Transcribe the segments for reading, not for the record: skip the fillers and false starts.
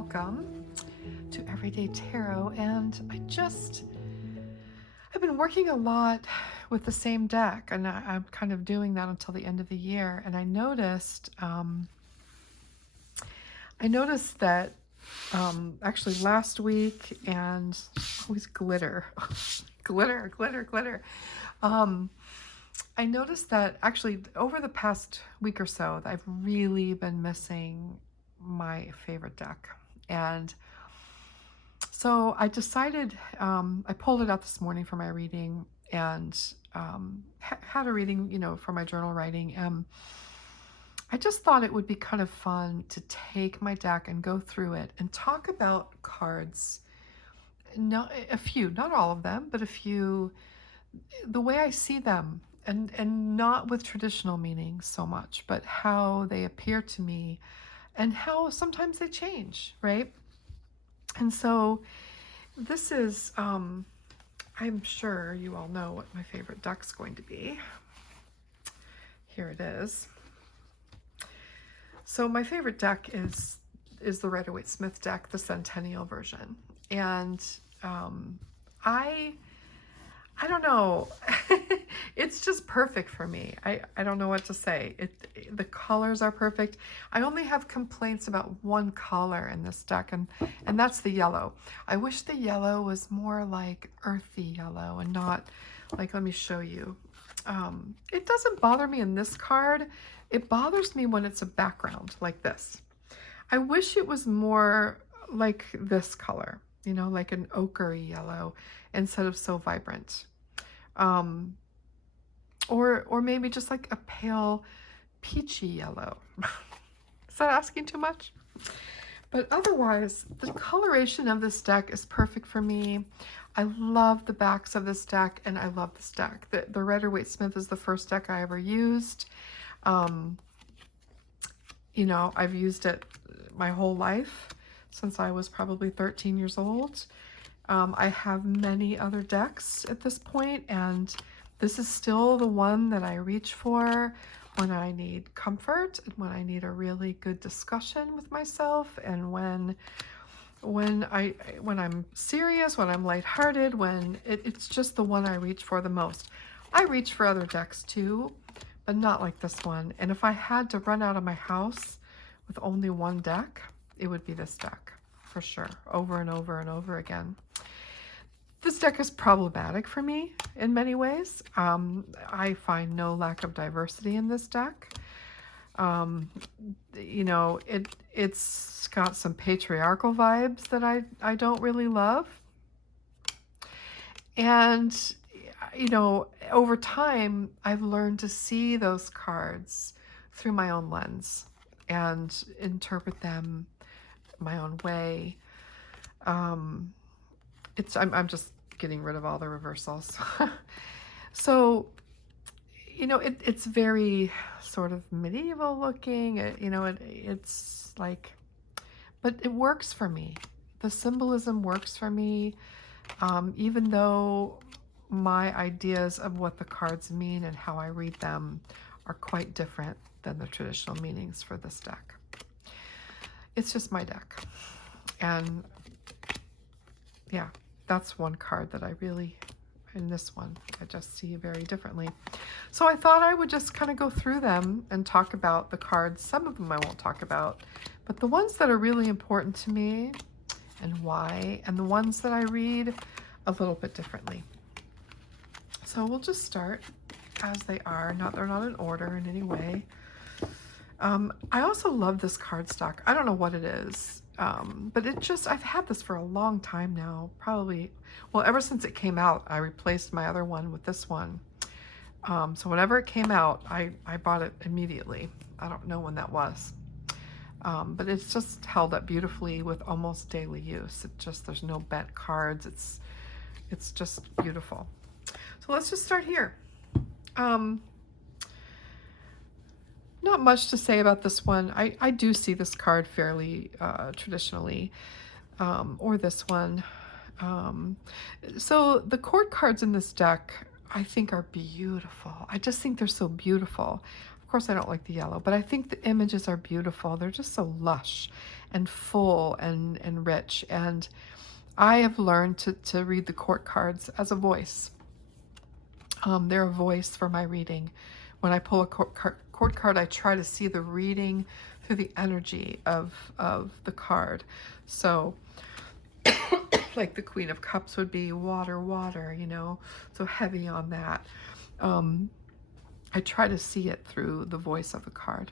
welcome to Everyday Tarot. And I've been working a lot with the same deck, and I'm kind of doing that until the end of the year. And I noticed that actually last week, and always glitter, glitter. I noticed that actually over the past week or so, I've really been missing my favorite deck. And so I decided, I pulled it out this morning for my reading, and had a reading, for my journal writing. I just thought it would be kind of fun to take my deck and go through it and talk about cards. Not a few, not all of them, but a few, the way I see them, and not with traditional meanings so much, but how they appear to me and how sometimes they change, right? And so this is, I'm sure you all know what my favorite deck's going to be. Here it is. So my favorite deck is the Rider-Waite-Smith deck, the Centennial version. And I don't know. It's just perfect for me. I don't know what to say. The colors are perfect. I only have complaints about one color in this deck, and that's the yellow. I wish the yellow was more like earthy yellow and not like, let me show you. It doesn't bother me in this card. It bothers me when it's a background like this. I wish it was more like this color, like an ochre yellow instead of so vibrant. Or maybe just like a pale peachy yellow. Is that asking too much? But otherwise, the coloration of this deck is perfect for me. I love the backs of this deck, and I love this deck. The Rider-Waite-Smith is the first deck I ever used. I've used it my whole life, since I was probably 13 years old. I have many other decks at this point, and this is still the one that I reach for when I need comfort and when I need a really good discussion with myself, and when I'm serious, when I'm lighthearted, when it's just the one I reach for the most. I reach for other decks too, but not like this one. And if I had to run out of my house with only one deck, it would be this deck for sure, over and over and over again. This deck is problematic for me in many ways. I find no lack of diversity in this deck. It's got some patriarchal vibes that I don't really love. And, over time, I've learned to see those cards through my own lens and interpret them my own way. I'm just getting rid of all the reversals. So, it's very sort of medieval looking. It's like, but it works for me. The symbolism works for me, even though my ideas of what the cards mean and how I read them are quite different than the traditional meanings for this deck. It's just my deck. And yeah, that's one card that I really, in this one, I just see very differently. So I thought I would just kind of go through them and talk about the cards. Some of them I won't talk about, but the ones that are really important to me and why, and the ones that I read a little bit differently. So we'll just start as they are. They're not in order in any way. I also love this cardstock. I don't know what it is, but I've had this for a long time now, probably, well, ever since it came out. I replaced my other one with this one. So whenever it came out, I bought it immediately. I don't know when that was. But it's just held up beautifully with almost daily use. There's no bent cards. It's just beautiful. So let's just start here. Not much to say about this one. I do see this card fairly traditionally, or this one. So the court cards in this deck, I think, are beautiful. I just think they're so beautiful. Of course, I don't like the yellow, but I think the images are beautiful. They're just so lush and full and rich. And I have learned to read the court cards as a voice. They're a voice for my reading. When I pull a court card, I try to see the reading through the energy of the card. So, like the Queen of Cups would be water, water, so heavy on that. I try to see it through the voice of the card.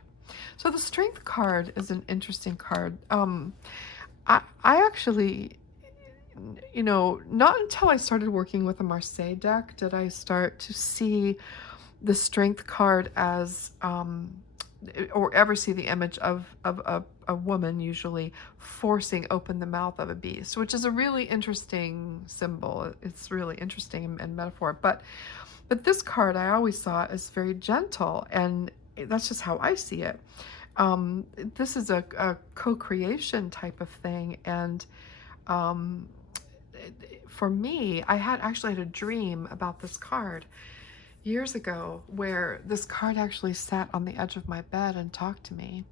So the Strength card is an interesting card. I actually, not until I started working with a Marseille deck did I start to see the Strength card as, or ever see the image of a woman usually forcing open the mouth of a beast, which is a really interesting symbol. It's really interesting and metaphor. But this card I always saw as very gentle, and that's just how I see it. This is a co-creation type of thing, and for me, I actually had a dream about this card years ago where this card actually sat on the edge of my bed and talked to me.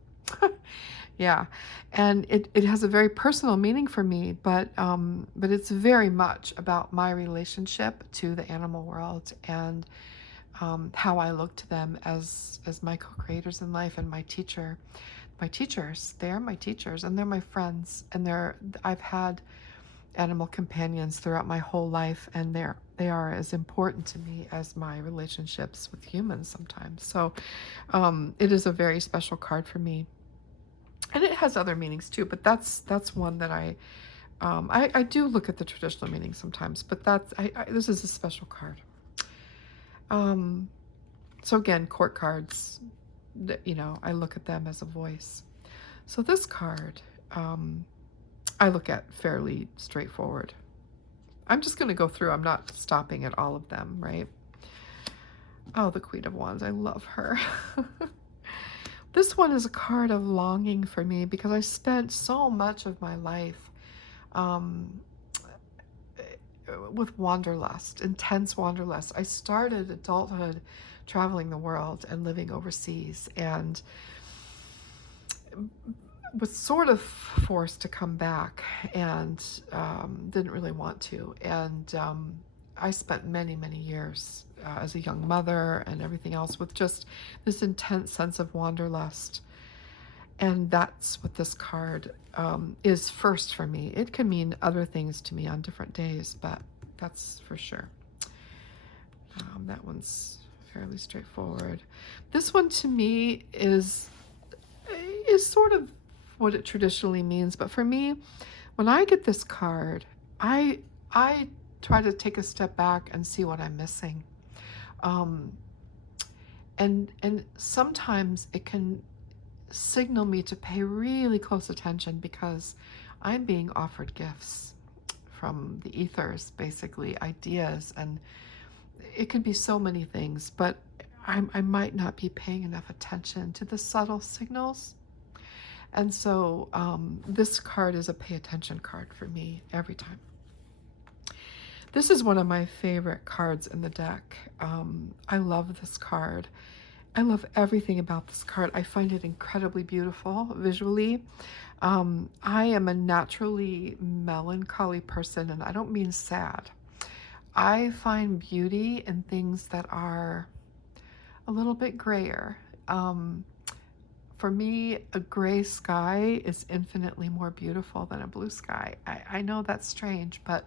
Yeah, and it has a very personal meaning for me, but it's very much about my relationship to the animal world, and how I look to them as my co-creators in life and my teachers. They are my teachers, and they're my friends, and I've had animal companions throughout my whole life, and they are as important to me as my relationships with humans sometimes. So it is a very special card for me, and it has other meanings too, but that's one that I do look at the traditional meaning sometimes, but this is a special card. So again, court cards, I look at them as a voice. So this card, I look at fairly straightforward. I'm just going to go through. I'm not stopping at all of them, right? Oh, the Queen of Wands. I love her. This one is a card of longing for me because I spent so much of my life with wanderlust, intense wanderlust. I started adulthood traveling the world and living overseas, and was sort of forced to come back, and didn't really want to. And I spent many, many years as a young mother and everything else with just this intense sense of wanderlust. And that's what this card is first for me. It can mean other things to me on different days, but that's for sure. That one's fairly straightforward. This one to me is sort of what it traditionally means, but for me, when I get this card, I try to take a step back and see what I'm missing. And sometimes it can signal me to pay really close attention because I'm being offered gifts from the ethers, basically ideas, and it can be so many things, but I might not be paying enough attention to the subtle signals. And so this card is a pay attention card for me every time. This is one of my favorite cards in the deck. I love this card. I love everything about this card. I find it incredibly beautiful visually. I am a naturally melancholy person, and I don't mean sad. I find beauty in things that are a little bit grayer. For me, a gray sky is infinitely more beautiful than a blue sky. I know that's strange, but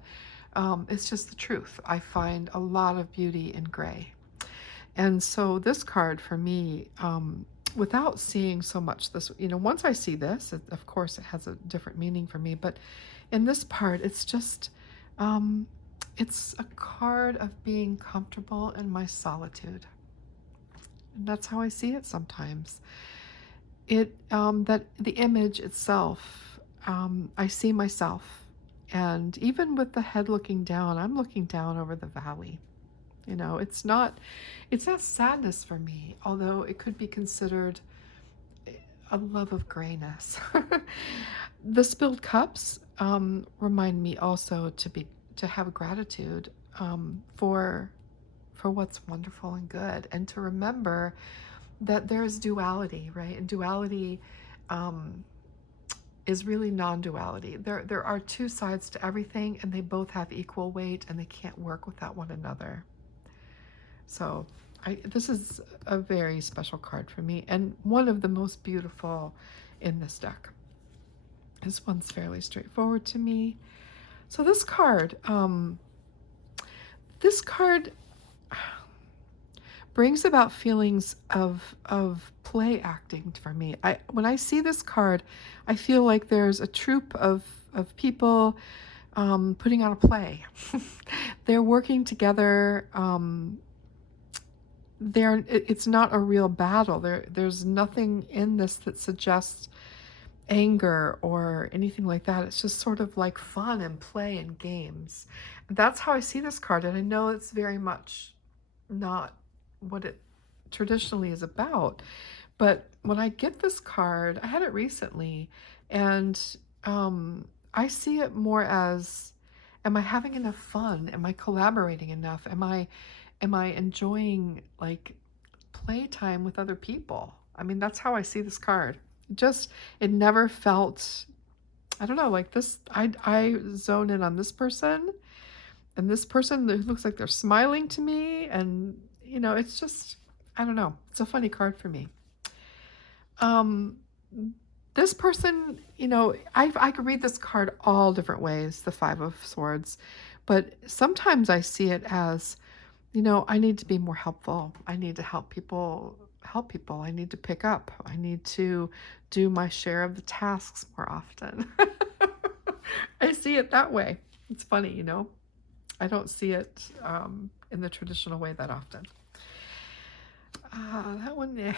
it's just the truth. I find a lot of beauty in gray. And so this card for me, without seeing so much this, once I see this, of course it has a different meaning for me, but in this part, it's just, it's a card of being comfortable in my solitude. And that's how I see it sometimes. That the image itself, I see myself, and even with the head looking down, I'm looking down over the valley. It's not sadness for me, although it could be considered a love of grayness. The spilled cups remind me also to have gratitude for what's wonderful and good, and to remember that there's duality, right? And duality um, is really non-duality. There are two sides to everything, and they both have equal weight, and they can't work without one another. So this is a very special card for me, and one of the most beautiful in this deck. This one's fairly straightforward to me. So this card brings about feelings of play acting for me. When I see this card, I feel like there's a troupe of people putting on a play. They're working together. It's not a real battle. There's nothing in this that suggests anger or anything like that. It's just sort of like fun and play and games. And that's how I see this card, and I know it's very much not what it traditionally is about. But when I get this card, I had it recently, and I see it more as, am I having enough fun? Am I collaborating enough? Am I enjoying like playtime with other people? I mean, that's how I see this card. Just it never felt, I don't know, like this. I zone in on this person, and this person that looks like they're smiling to me, and it's just, I don't know. It's a funny card for me. Um, this person, I could read this card all different ways, the Five of Swords, but sometimes I see it as, I need to be more helpful. I need to help people. I need to pick up. I need to do my share of the tasks more often. I see it that way. It's funny. I don't see it in the traditional way that often. That one.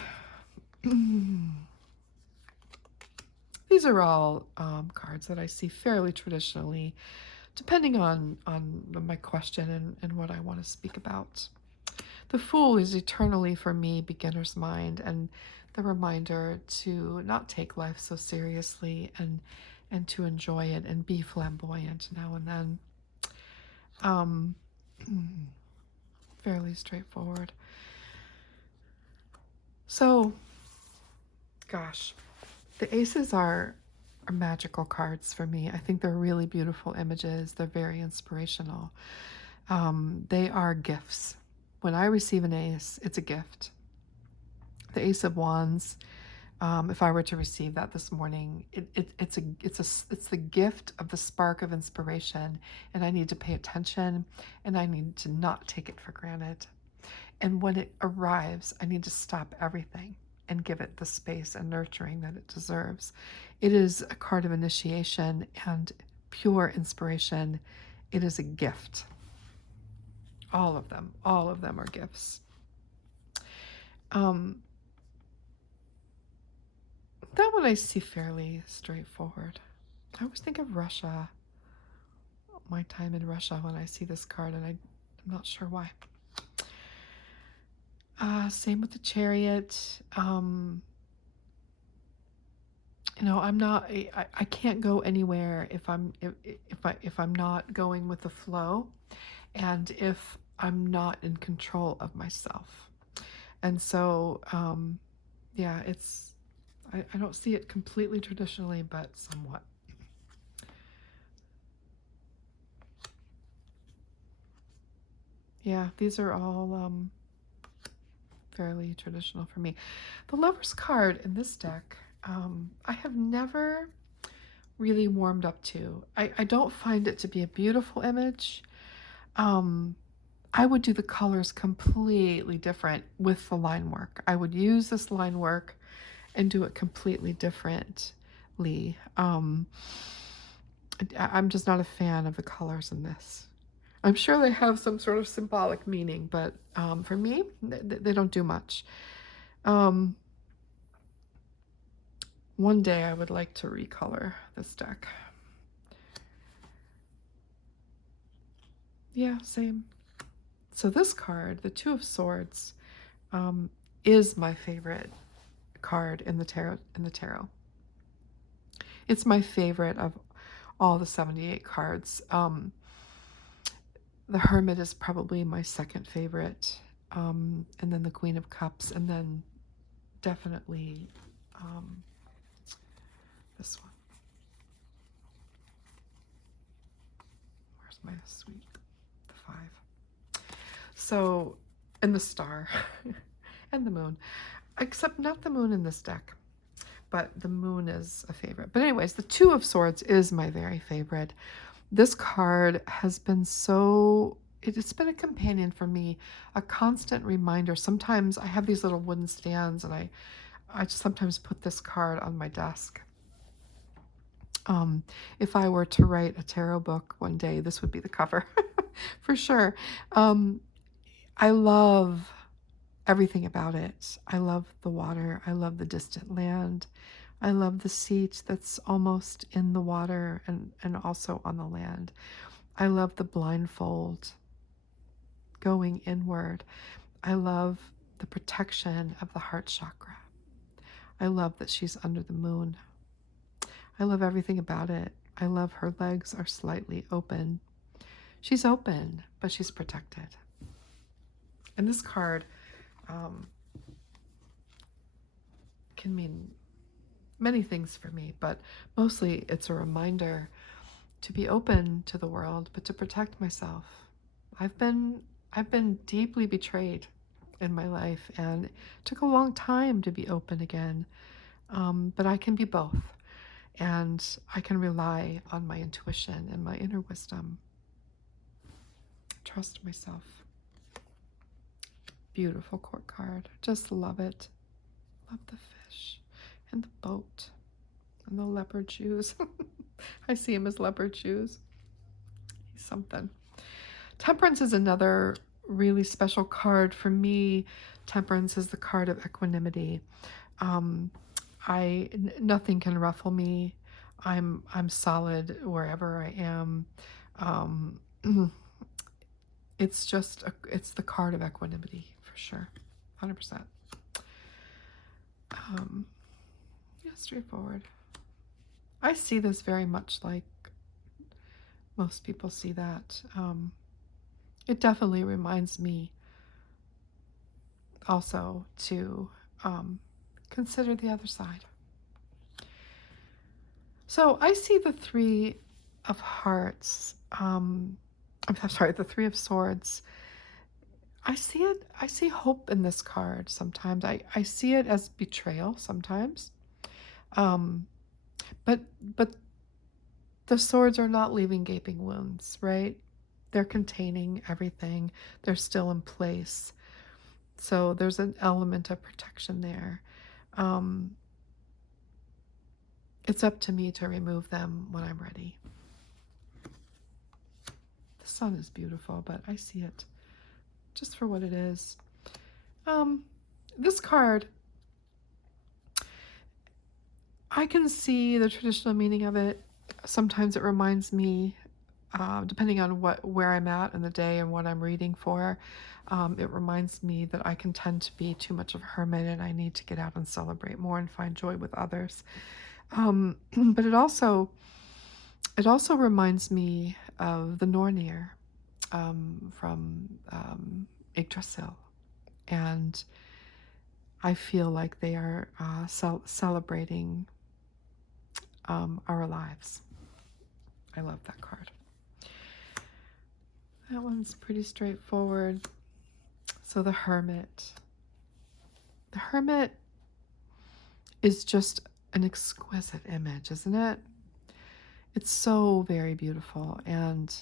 These are all cards that I see fairly traditionally, depending on my question and what I want to speak about. The Fool is eternally, for me, beginner's mind, and the reminder to not take life so seriously and to enjoy it and be flamboyant now and then. Fairly straightforward. So, gosh, the aces are magical cards for me. I think they're really beautiful images. They're very inspirational. They are gifts. When I receive an ace, it's a gift. The Ace of Wands, if I were to receive that this morning, it's the gift of the spark of inspiration, and I need to pay attention, and I need to not take it for granted. And when it arrives, I need to stop everything and give it the space and nurturing that it deserves. It is a card of initiation and pure inspiration. It is a gift. All of them are gifts. That one I see fairly straightforward. I always think of Russia, my time in Russia, when I see this card, and I'm not sure why. Same with the Chariot. I'm not. I can't go anywhere if I'm not going with the flow, and if I'm not in control of myself. And so, yeah, I don't see it completely traditionally, but somewhat. Yeah, these are all fairly traditional for me. The Lover's card in this deck, I have never really warmed up to. I don't find it to be a beautiful image. I would do the colors completely different with the line work. I would use this line work and do it completely differently. I'm just not a fan of the colors in this. I'm sure they have some sort of symbolic meaning, but for me, they don't do much. One day I would like to recolor this deck. Yeah, same. So this card, the Two of Swords, is my favorite card in the tarot. It's my favorite of all the 78 cards. The Hermit is probably my second favorite, and then the Queen of Cups, and then definitely um, this one. Where's my sweet? The 5. So, and the star and the moon, except not the moon in this deck, but the moon is a favorite. But anyways, the 2 of Swords is my very favorite. This card has been it's been a companion for me, a constant reminder. Sometimes I have these little wooden stands, and I sometimes put this card on my desk. If I were to write a tarot book one day, this would be the cover for sure. I love everything about it. I love the water. I love the distant land. I love the seat that's almost in the water and also on the land. I love the blindfold going inward. I love the protection of the heart chakra. I love that she's under the moon. I love everything about it. I love her legs are slightly open. She's open, but she's protected. And this card can mean many things for me, but mostly it's a reminder to be open to the world, but to protect myself. I've been deeply betrayed in my life, and it took a long time to be open again. But I can be both, and I can rely on my intuition and my inner wisdom. Trust myself. Beautiful court card. Just love it. Love the fish and the boat and the leopard shoes. I see him as leopard shoes. He's something. Temperance is another really special card for me. Temperance is the card of equanimity. Nothing can ruffle me. I'm solid wherever I am. It's the card of equanimity for sure, 100%. Yeah, straightforward. I see this very much like most people see that. It definitely reminds me also to consider the other side. So I see the 3 of Hearts. I'm sorry, the 3 of Swords. I see hope in this card sometimes. I see it as betrayal sometimes. But the swords are not leaving gaping wounds, right? They're containing everything. They're still in place. So there's an element of protection there. It's up to me to remove them when I'm ready. The sun is beautiful, but I see it just for what it is. This card, I can see the traditional meaning of it. Sometimes it reminds me, depending on where I'm at in the day and what I'm reading for, it reminds me that I can tend to be too much of a hermit and I need to get out and celebrate more and find joy with others. But it also reminds me of the Nornir from Yggdrasil, and I feel like they are celebrating our lives. I love that card. That one's pretty straightforward. So the Hermit. The Hermit is just an exquisite image, isn't it? It's so very beautiful, and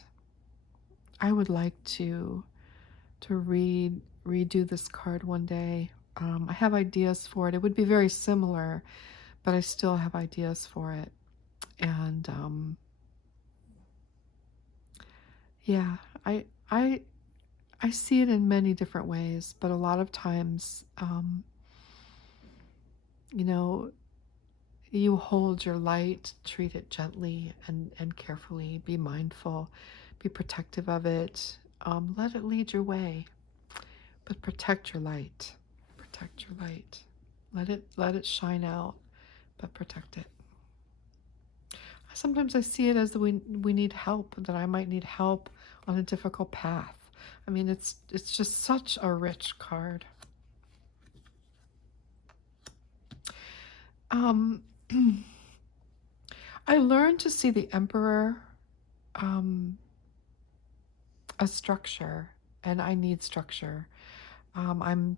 I would like to redo this card one day. I have ideas for it. It would be very similar, but I still have ideas for it. And yeah, I see it in many different ways, but a lot of times, you hold your light, treat it gently and carefully, be mindful, be protective of it, let it lead your way, but protect your light. Protect your light. Let it shine out, but protect it. Sometimes I see it as that we need help, that I might need help on a difficult path. I mean, it's just such a rich card. Um, I learned to see the Emperor um, as structure, and I need structure. I'm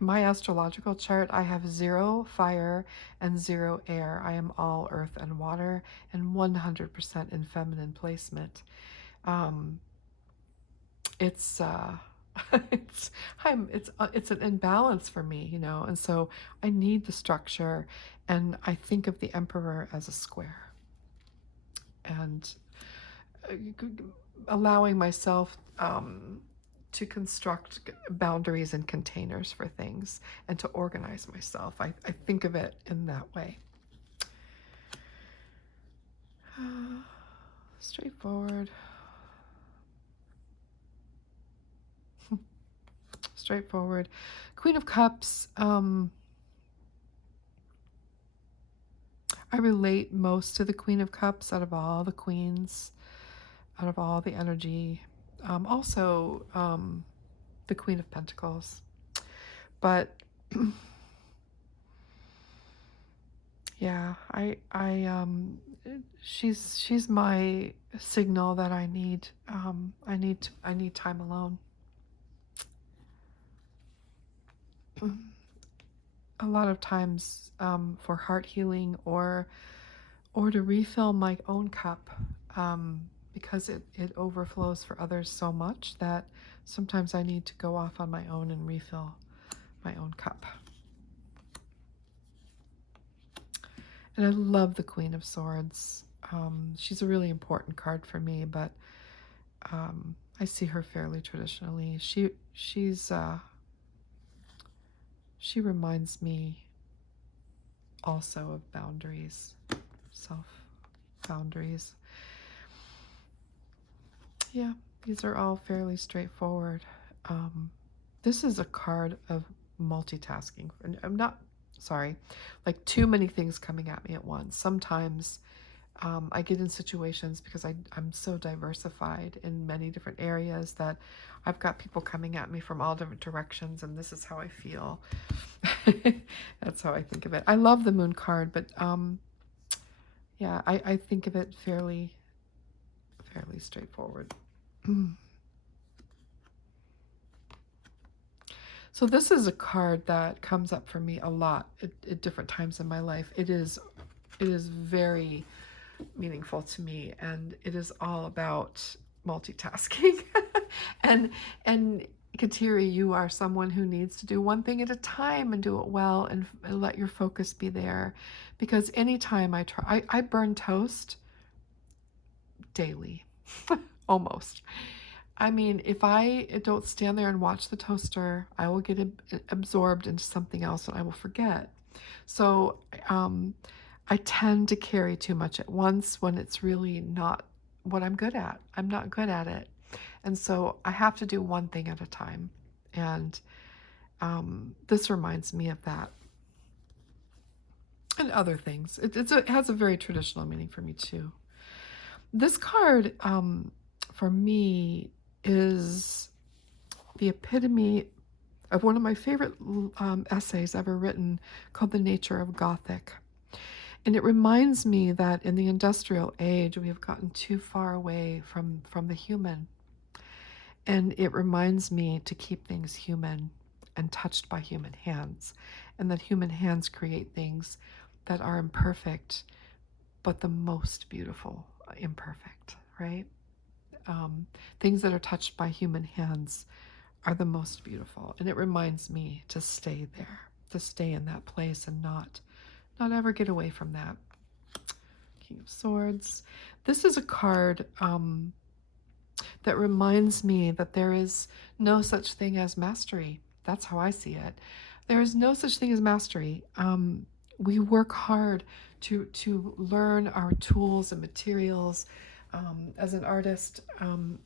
my astrological chart, I have 0 fire and 0 air. I am all earth and water and 100% in feminine placement. Um, it's it's it's an imbalance for me, and so I need the structure, and I think of the emperor as a square, and uh, allowing myself to construct boundaries and containers for things and to organize myself. I think of it in that way. Straightforward. Straightforward. Queen of Cups. I relate most to the Queen of Cups out of all the queens, out of all the energy. Also, the Queen of Pentacles. But yeah, she's my signal that I need time alone. A lot of times for heart healing or to refill my own cup, because it overflows for others so much that sometimes I need to go off on my own and refill my own cup. And I love the Queen of Swords. She's a really important card for me, but I see her fairly traditionally. She reminds me also of boundaries, self boundaries. Yeah, these are all fairly straightforward. This is a card of multitasking. And I'm not, sorry, like too many things coming at me at once. Sometimes I get in situations because I'm so diversified in many different areas that I've got people coming at me from all different directions, and this is how I feel. That's how I think of it. I love the moon card, but yeah, I think of it fairly straightforward. So this is a card that comes up for me a lot at different times in my life. It is very meaningful to me, and it is all about multitasking. and Kateri, you are someone who needs to do one thing at a time and do it well, and let your focus be there, because anytime I burn toast daily. Almost. I mean, if I don't stand there and watch the toaster, I will get absorbed into something else and I will forget. So I tend to carry too much at once when it's really not what I'm good at. I'm not good at it. And so I have to do one thing at a time. And this reminds me of that. And other things. It has a very traditional meaning for me too. This card, for me, is the epitome of one of my favorite essays ever written, called The Nature of Gothic. And it reminds me that in the industrial age, we have gotten too far away from the human. And it reminds me to keep things human and touched by human hands, and that human hands create things that are imperfect, but the most beautiful imperfect, right? Things that are touched by human hands are the most beautiful. And it reminds me to stay there, to stay in that place and not ever get away from that. King of Swords. This is a card that reminds me that there is no such thing as mastery. That's how I see it. There is no such thing as mastery. We work hard to learn our tools and materials. As an artist,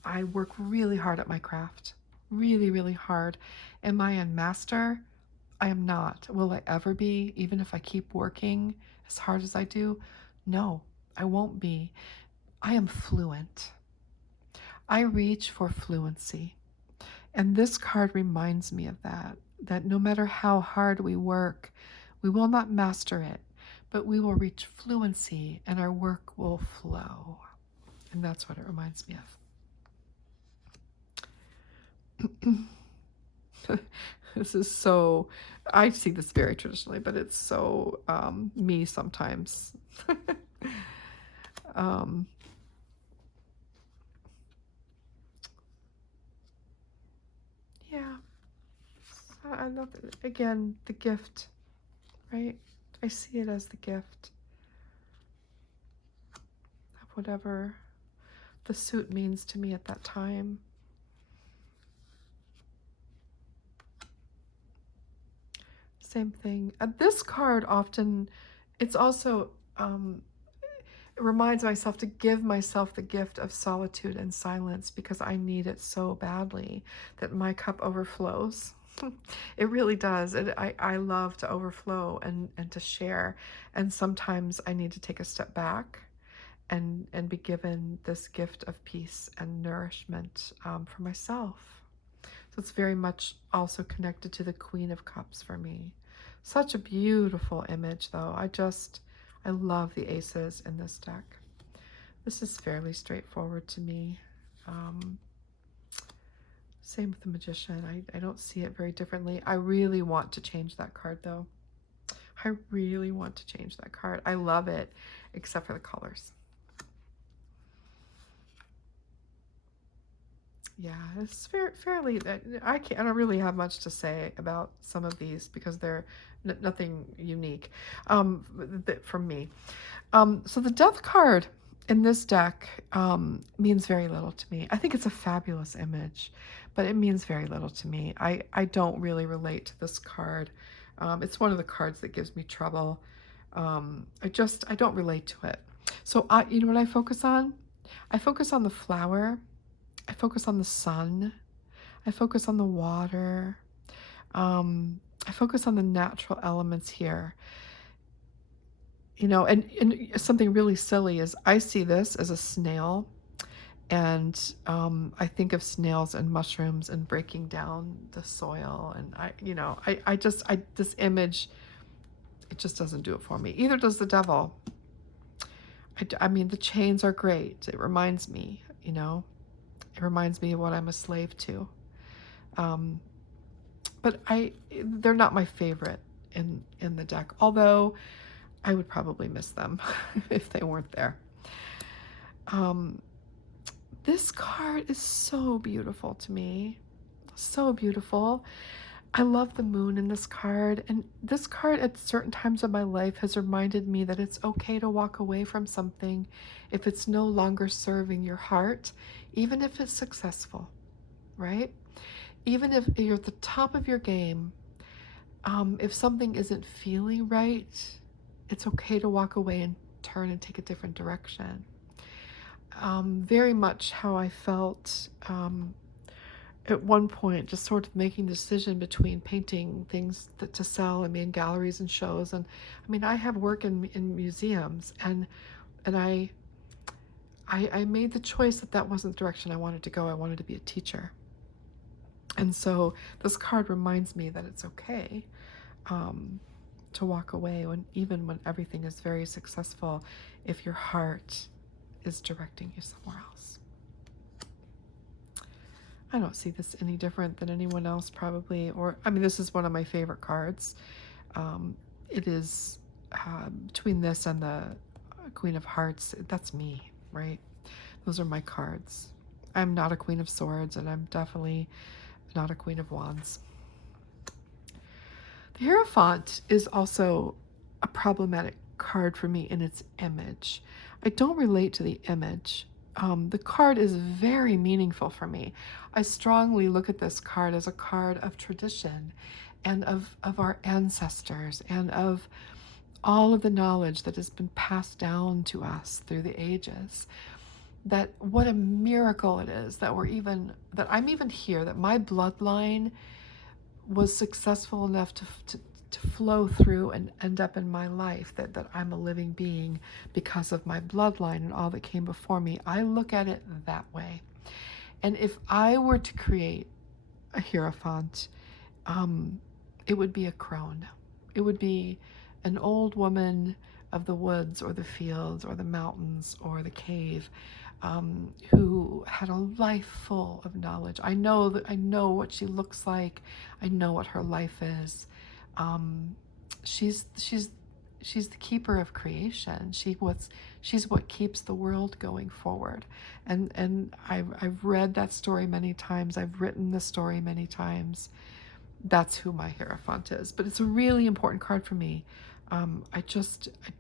I work really hard at my craft, really, really hard. Am I a master? I am not. Will I ever be, even if I keep working as hard as I do? No, I won't be. I am fluent. I reach for fluency. And this card reminds me of that no matter how hard we work, we will not master it. but we will reach fluency and our work will flow. And that's what it reminds me of. This is so, I see this very traditionally, but it's so me sometimes. um, yeah, so I love it. Again, the gift, right? I see it as the gift of whatever the suit means to me at that time. Same thing. This card often, it's also, it reminds myself to give myself the gift of solitude and silence because I need it so badly that my cup overflows. It really does. I love to overflow and to share. And sometimes I need to take a step back and be given this gift of peace and nourishment for myself. So it's very much also connected to the Queen of Cups for me. Such a beautiful image, though. I love the aces in this deck. This is fairly straightforward to me. Same with the Magician. I don't see it very differently. I really want to change that card, though. I really want to change that card. I love it, except for the colors. Yeah, it's fairly. I don't really have much to say about some of these because they're nothing unique from me. So the Death card in this deck means very little to me. I think it's a fabulous image, but it means very little to me. I don't really relate to this card. It's one of the cards that gives me trouble. I don't relate to it. So you know what I focus on? I focus on the flower. I focus on the sun. I focus on the water. I focus on the natural elements here. You know, and something really silly is I see this as a snail, and I think of snails and mushrooms and breaking down the soil, and this image, it just doesn't do it for me. Either does the devil. I mean, the chains are great. It reminds me, it reminds me of what I'm a slave to. But they're not my favorite in the deck, although I would probably miss them if they weren't there. This card is so beautiful to me. So beautiful. I love the moon in this card, and this card at certain times of my life has reminded me that it's okay to walk away from something if it's no longer serving your heart, even if it's successful, right? Even if you're at the top of your game, if something isn't feeling right, it's okay to walk away and turn and take a different direction. Very much how I felt at one point, just sort of making the decision between painting things to sell and be in galleries and shows. And I mean, I have work in museums, and I made the choice that wasn't the direction I wanted to go. I wanted to be a teacher. And so this card reminds me that it's okay to walk away even when everything is very successful, if your heart is directing you somewhere else. I don't see this any different than anyone else probably, this is one of my favorite cards. It is between this and the Queen of Hearts. That's me, right? Those are my cards. I'm not a Queen of Swords, and I'm definitely not a Queen of Wands. The Hierophant is also a problematic card for me in its image. I don't relate to the image. The card is very meaningful for me. I strongly look at this card as a card of tradition and of our ancestors and of all of the knowledge that has been passed down to us through the ages. That what a miracle it is that I'm even here, that my bloodline was successful enough to flow through and end up in my life, that I'm a living being because of my bloodline and all that came before me. I look at it that way. And if I were to create a Hierophant, it would be a crone. It would be an old woman of the woods or the fields or the mountains or the cave, who had a life full of knowledge. I know that I know what she looks like. I know what her life is. Um, she's she's she's the keeper of creation. She's what keeps the world going forward. And I've read that story many times. I've written the story many times. That's who my Hierophant is. But it's a really important card for me. I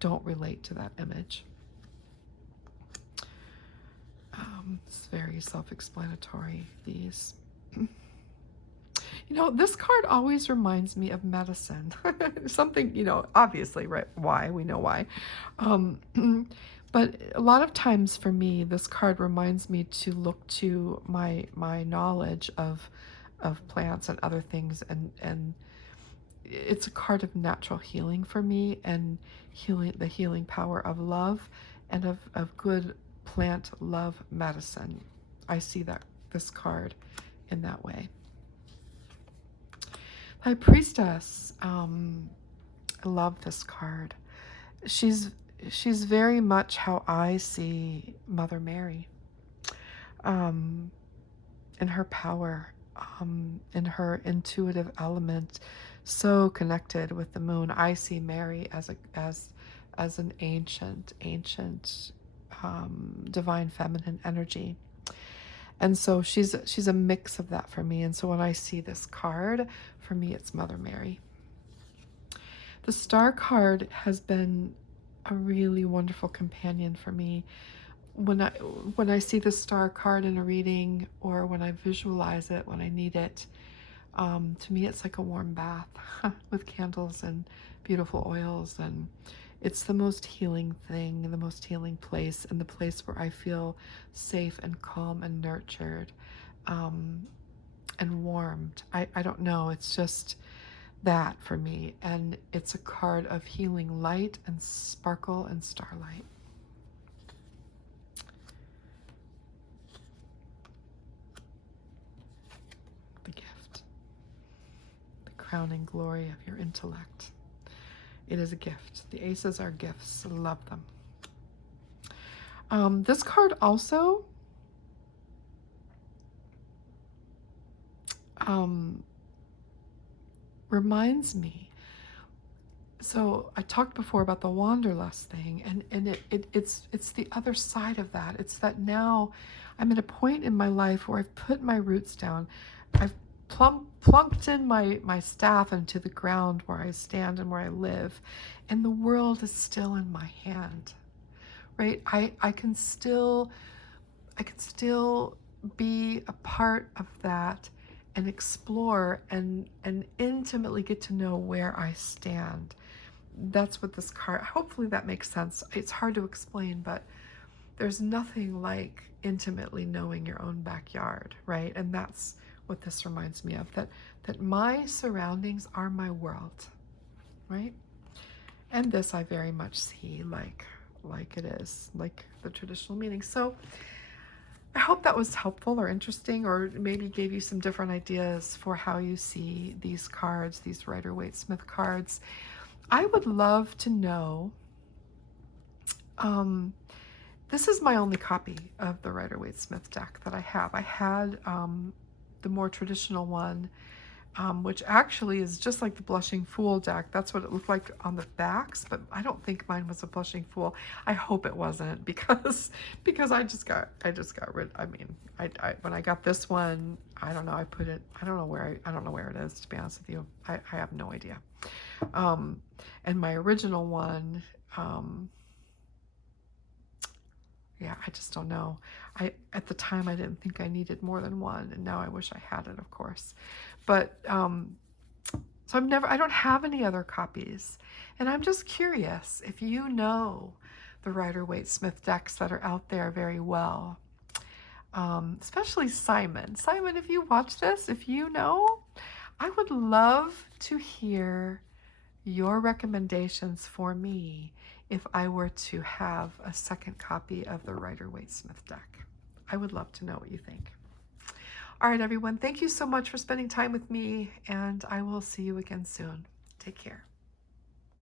don't relate to that image. It's very self-explanatory, these. You know, this card always reminds me of medicine. Something, obviously, right? Why? We know why. Um, but a lot of times for me, this card reminds me to look to my knowledge of plants and other things, and it's a card of natural healing for me, and the healing power of love and of good plant love medicine. I see this card in that way. High Priestess, I love this card. She's very much how I see Mother Mary, in her power, in her intuitive element, so connected with the moon. I see Mary as an ancient divine feminine energy. And so she's a mix of that for me. And so when I see this card, for me, it's Mother Mary. The Star card has been a really wonderful companion for me. When I see the Star card in a reading, or when I visualize it, when I need it, to me it's like a warm bath with candles and beautiful oils, and it's the most healing thing, the most healing place, and the place where I feel safe and calm and nurtured, and warmed. I don't know, it's just that for me. And it's a card of healing light and sparkle and starlight. The gift, the crowning glory of your intellect. It is a gift. The aces are gifts. Love them. This card also reminds me. So I talked before about the wanderlust thing, and it's the other side of that. It's that now I'm at a point in my life where I've put my roots down. I've plunked in my staff into the ground where I stand and where I live, and the world is still in my hand, right? I can still be a part of that and explore and intimately get to know where I stand. That's what this card, hopefully that makes sense. It's hard to explain, but there's nothing like intimately knowing your own backyard, right? And that's what this reminds me of, that my surroundings are my world, right? And this I very much see like it is, like the traditional meaning. So I hope that was helpful or interesting, or maybe gave you some different ideas for how you see these cards, these Rider-Waite-Smith cards. I would love to know, this is my only copy of the Rider-Waite-Smith deck that I have. I had the more traditional one, which actually is just like the Blushing Fool deck. That's what it looked like on the backs, but I don't think mine was a Blushing Fool. I hope it wasn't, because I just got rid. I mean, I when I got this one, I don't know. I put it. I don't know where it is, to be honest with you. I have no idea. And my original one, yeah, I just don't know. At the time I didn't think I needed more than one, and now I wish I had it, of course. But so I don't have any other copies, and I'm just curious if you know the Rider-Waite-Smith decks that are out there very well. Especially Simon. Simon, if you watch this, if you know, I would love to hear your recommendations for me if I were to have a second copy of the Rider-Waite-Smith deck. I would love to know what you think. All right, everyone, thank you so much for spending time with me, and I will see you again soon. Take care.